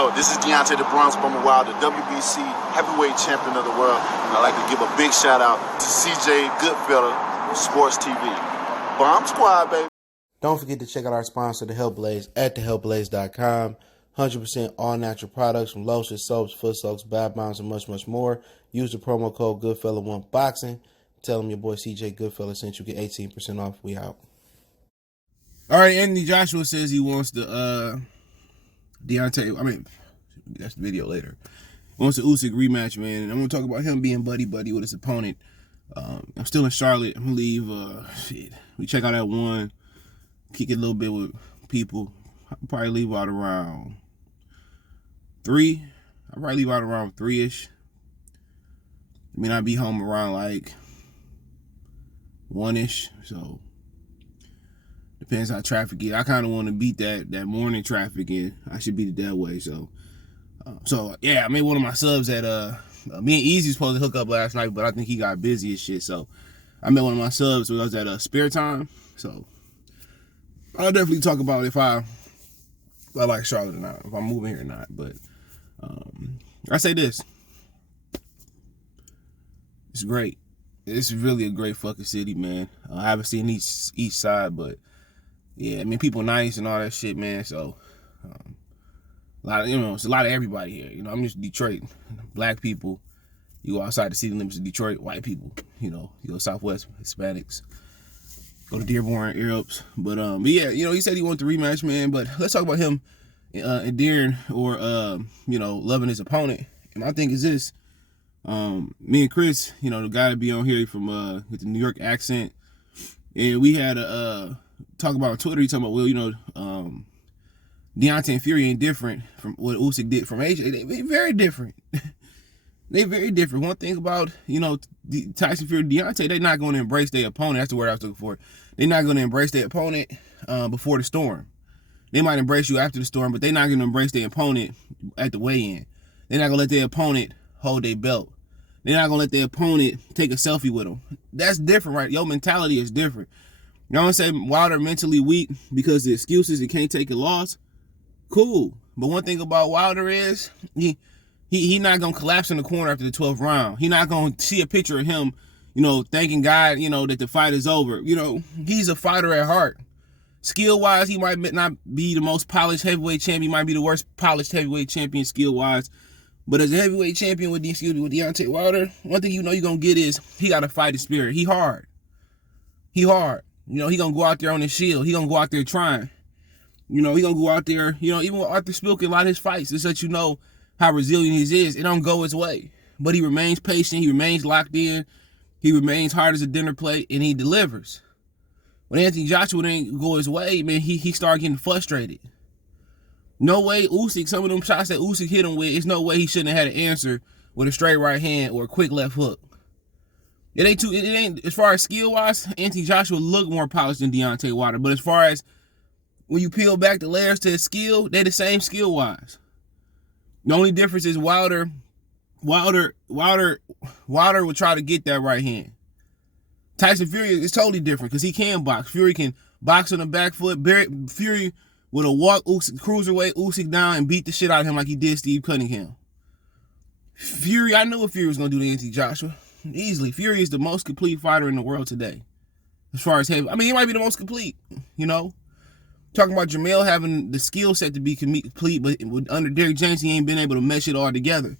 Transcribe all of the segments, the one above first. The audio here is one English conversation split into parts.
Yo, this is Deontay the Bronx Bomber Wild, the WBC heavyweight champion of the world. And I'd like to give a big shout out to CJ Goodfella, Sports TV. Bomb Squad, baby. Don't forget to check out our sponsor, The Health Blaze, at thehealthblaze.com. 100% all natural products from lotions, soaps, foot soaks, bath bombs, and much, much more. Use the promo code Goodfella1Boxing. Tell them your boy CJ Goodfella sent you. Get 18% off. We out. All right, Anthony Joshua says he wants the Deontay. I mean, that's the video later. He wants the Uysk rematch, man. And I'm gonna talk about him being buddy with his opponent. I'm still in Charlotte. I'm gonna leave. We check out at 1. Kick it a little bit with people. I'll probably leave out around 3. I'll probably leave out around 3-ish. I mean, I'll be home around like 1-ish. So depends how traffic is. I kind of want to beat that morning traffic, and I should beat it that way. So yeah, I made one of my subs at me and Easy was supposed to hook up last night, but I think he got busy as shit. So I met one of my subs when I was at Spare Time. So I'll definitely talk about if I like Charlotte or not, if I'm moving here or not. But I say this. It's great. It's really a great fucking city, man. I haven't seen east side, but yeah, I mean, people nice and all that shit, man. So a lot of, it's a lot of everybody here. I'm just Detroit. Black people, you go outside the city limits of Detroit. White people, you go Southwest, Hispanics. Go to Dearborn, Arabs. But yeah, he said he wanted the rematch, man. But let's talk about him endearing or loving his opponent. And my thing is this: me and Chris, the guy that be on here from with the New York accent, and we had a talk about on Twitter. He talking about Deontay and Fury ain't different from what Uysk did from AJ. They very different. They very different. One thing about, Tyson Fury and Deontay, they're not going to embrace their opponent. That's the word I was looking for. They're not going to embrace their opponent before the storm. They might embrace you after the storm, but they're not going to embrace their opponent at the weigh-in. They're not going to let their opponent hold their belt. They're not going to let their opponent take a selfie with them. That's different, right? Your mentality is different. You know what I'm saying? Wilder mentally weak because the excuses he can't take a loss. Cool. But one thing about Wilder is he not going to collapse in the corner after the 12th round. He not going to see a picture of him, thanking God, that the fight is over. He's a fighter at heart. Skill-wise, he might not be the most polished heavyweight champion. He might be the worst polished heavyweight champion skill-wise. But as a heavyweight champion with Deontay Wilder, one thing you're going to get is he got a fighting spirit. He hard. He hard. He going to go out there on his shield. He going to go out there trying. He going to go out there, even with Arthur Spilkin, a lot of his fights, just let you know how resilient he is. It don't go his way. But he remains patient. He remains locked in. He remains hard as a dinner plate, and he delivers. When Anthony Joshua didn't go his way, man, he started getting frustrated. No way Uysk, some of them shots that Uysk hit him with, there's no way he shouldn't have had an answer with a straight right hand or a quick left hook. It ain't as far as skill-wise, Anthony Joshua looked more polished than Deontay Wilder. But as far as when you peel back the layers to his skill, they're the same skill-wise. The only difference is Wilder would try to get that right hand. Tyson Fury is totally different because he can box. Fury can box on the back foot. Fury would have walked cruiserweight Uysk down and beat the shit out of him like he did Steve Cunningham. I knew what Fury was going to do to Anthony Joshua. Easily. Fury is the most complete fighter in the world today. As far as he might be the most complete, Talking about Jamel having the skill set to be complete, but under Derrick James, he ain't been able to mesh it all together.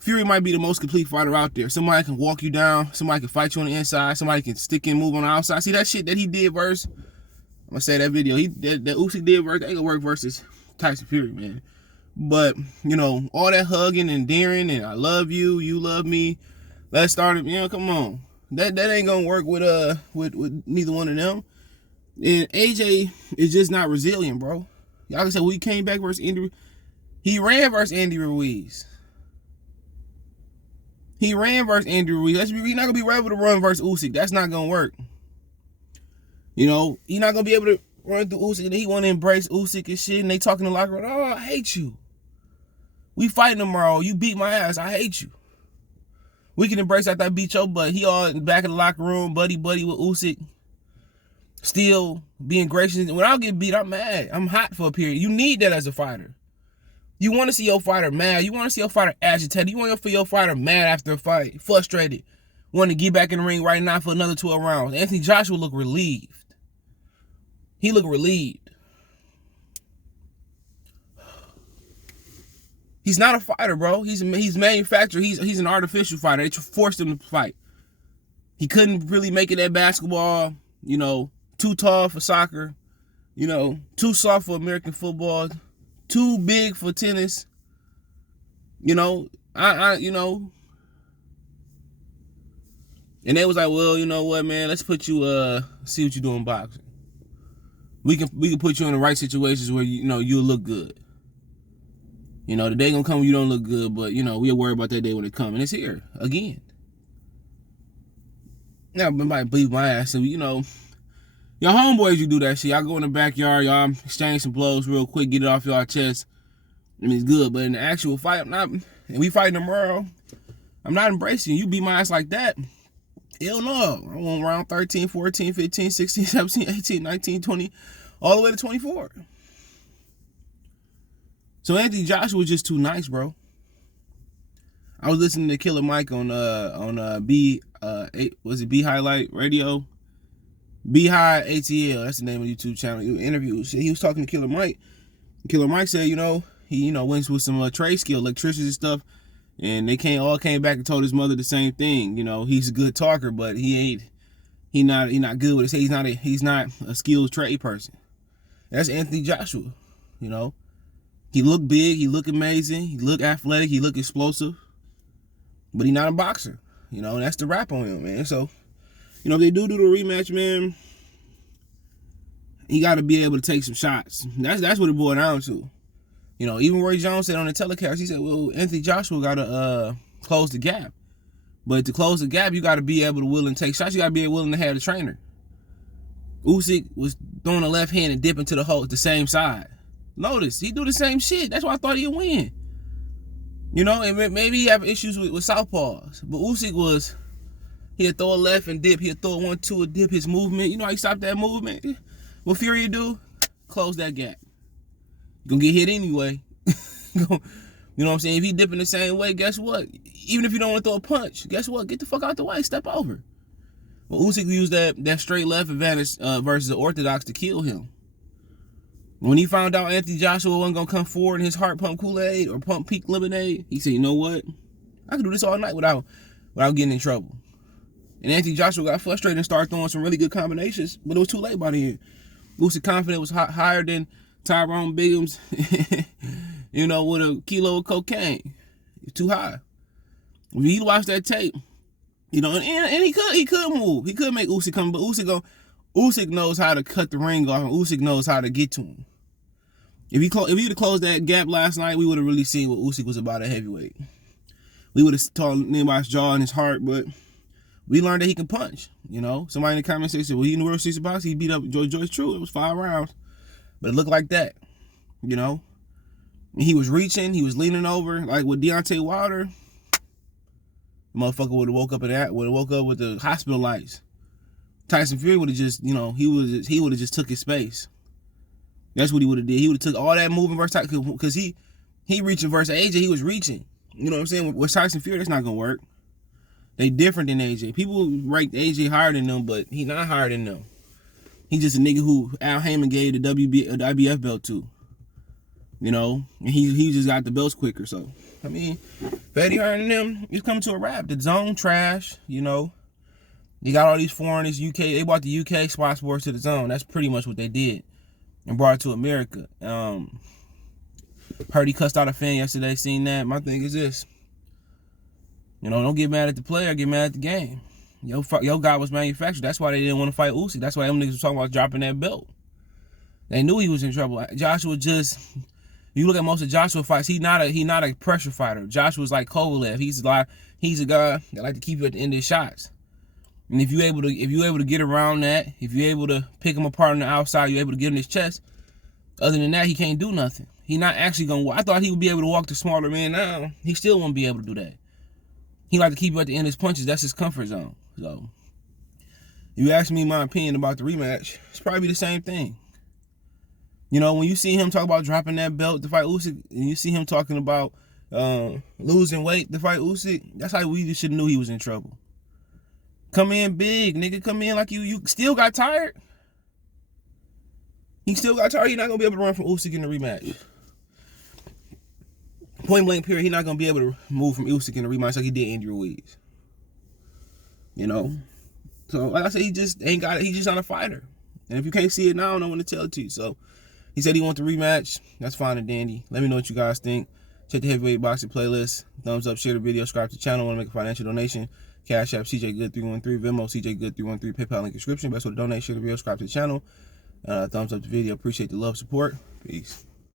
Fury might be the most complete fighter out there. Somebody can walk you down. Somebody can fight you on the inside. Somebody can stick and move on the outside. See that shit that he did versus, I'm going to say that video, that Uysk did versus, ain't going to work versus Tyson Fury, man. But, all that hugging and daring and I love you, you love me, let's start it, come on. That ain't going to work with neither one of them. And AJ is just not resilient, bro. Y'all can say, well, he came back versus Andy. He ran versus Andy Ruiz. He's not going to be able to run versus Uysk. That's not going to work. He's not going to be able to run through Uysk. And he want to embrace Uysk and shit. And they talking in the locker room, oh, I hate you. We fighting tomorrow. You beat my ass. I hate you. We can embrace after I beat your butt. He all in the back of the locker room, buddy with Uysk. Still being gracious. When I get beat, I'm mad. I'm hot for a period. You need that as a fighter. You want to see your fighter mad. You want to see your fighter agitated. You want to see your fighter mad after a fight, frustrated, want to get back in the ring right now for another 12 rounds. Anthony Joshua looked relieved. He looked relieved. He's not a fighter, bro. He's manufactured. He's an artificial fighter. They forced him to fight. He couldn't really make it at basketball. You know, too tall for soccer. You know, too soft for American football. Too big for tennis. You know, you know. And they was like, well, you know what, man? Let's put you see what you do in boxing. We can put you in the right situations where you know you'll look good. You know, the day gonna come when you don't look good, but you know, we'll worry about that day when it comes. And it's here again. Now, might bleed my ass. So, you know, y'all homeboys, you do that shit. Y'all go in the backyard, y'all exchange some blows real quick, get it off y'all chest. I mean, it's good. But in the actual fight, and we fighting tomorrow, I'm not embracing you. You beat my ass like that. Hell no. I want round 13, 14, 15, 16, 17, 18, 19, 20, all the way to 24. So Anthony Joshua was just too nice, bro. I was listening to Killer Mike on B Highlight Radio, B High ATL. That's the name of the YouTube channel. Interview. He was talking to Killer Mike. Killer Mike said, you know, he went with some trade skill, electricians and stuff, and they all came back and told his mother the same thing. You know, he's a good talker, but he not good with it. He's not a skilled trade person. That's Anthony Joshua. You know. He looked big, he looked amazing, he looked athletic, he looked explosive, but he's not a boxer, you know, and that's the rap on him, man. So, you know, if they do the rematch, man, he got to be able to take some shots. That's what it boiled down to. You know, even Roy Jones said on the telecast, he said, well, Anthony Joshua got to close the gap. But to close the gap, you got to be able to willing to take shots. You got to be willing to have a trainer. Usyk was throwing the left hand and dipping to the same side. Notice, he do the same shit. That's why I thought he'd win. You know, and maybe he have issues with southpaws. But Usyk he'd throw a left and dip. He'd throw a 1-2 and dip his movement. You know how he stopped that movement? What Fury do? Close that gap. You're going to get hit anyway. You know what I'm saying? If he dipping the same way, guess what? Even if you don't want to throw a punch, guess what? Get the fuck out the way. Step over. Well, Usyk used that straight left advantage versus the orthodox to kill him. When he found out Anthony Joshua wasn't going to come forward and his heart pump Kool-Aid or pump peak lemonade, he said, you know what? I can do this all night without getting in trouble. And Anthony Joshua got frustrated and started throwing some really good combinations, but it was too late by the end. Usyk confidence was higher than Tyrone Biggums, you know, with a kilo of cocaine. Too high. When you watch that tape, you know, and he could move. He could make Usyk come, but Usyk knows how to cut the ring off, and Usyk knows how to get to him. If he'd have closed that gap last night, we would have really seen what Usyk was about at heavyweight. We would have taught him about his jaw and his heart, but we learned that he can punch. You know, somebody in the comments said, well, he in the World Series of Boxing, he beat up Joyce True. It was 5 rounds, but it looked like that. You know, and he was reaching, he was leaning over, like with Deontay Wilder. The motherfucker would have woke up with the hospital lights. Tyson Fury would have just, you know, he would have just took his space. That's what he would have did. He would have took all that moving versus Tyson, because he reaching versus AJ, he was reaching. You know what I'm saying? With Tyson Fury, that's not gonna work. They different than AJ. People rank AJ higher than them, but he not higher than them. He just a nigga who Al Heyman gave the IBF belt to. You know, and he just got the belts quicker. So I mean, Eddie Hearn and them, it's coming to a wrap. The zone trash. You know. You got all these foreigners, UK, they brought the UK spot sports to the zone. That's pretty much what they did. And brought it to America. Heard he cussed out a fan yesterday, seen that. My thing is this. You know, don't get mad at the player, get mad at the game. Your guy was manufactured. That's why they didn't want to fight Usyk. That's why them niggas were talking about dropping that belt. They knew he was in trouble. Joshua you look at most of Joshua fights, he's not a pressure fighter. Joshua's like Kovalev. He's a guy that like to keep you at the end of his shots. And if you're able to get around that, if you're able to pick him apart on the outside, you're able to get in his chest. Other than that, he can't do nothing. He's not actually gonna. I thought he would be able to walk the smaller man down. He still won't be able to do that. He like to keep you at the end of his punches. That's his comfort zone. So, if you ask me my opinion about the rematch, it's probably the same thing. You know, when you see him talk about dropping that belt to fight Usyk, and you see him talking about losing weight to fight Usyk, that's how we should have knew he was in trouble. Come in big, nigga. Come in like you still got tired. He still got tired. He's not gonna be able to run from Usyk in the rematch. Point blank period. He's not gonna be able to move from Usyk in the rematch like he did Andy Ruiz. You know. So like I said, he just ain't got it. He's just not a fighter. And if you can't see it now, I don't know when to tell it to you. So he said he wants the rematch. That's fine and dandy. Let me know what you guys think. Check the heavyweight boxing playlist. Thumbs up, share the video, subscribe to the channel. Want to make a financial donation? Cash App CJGood313, Venmo CJGood313, PayPal link description. Best way to donate, share the video, subscribe to the channel. Thumbs up the video. Appreciate the love, support. Peace.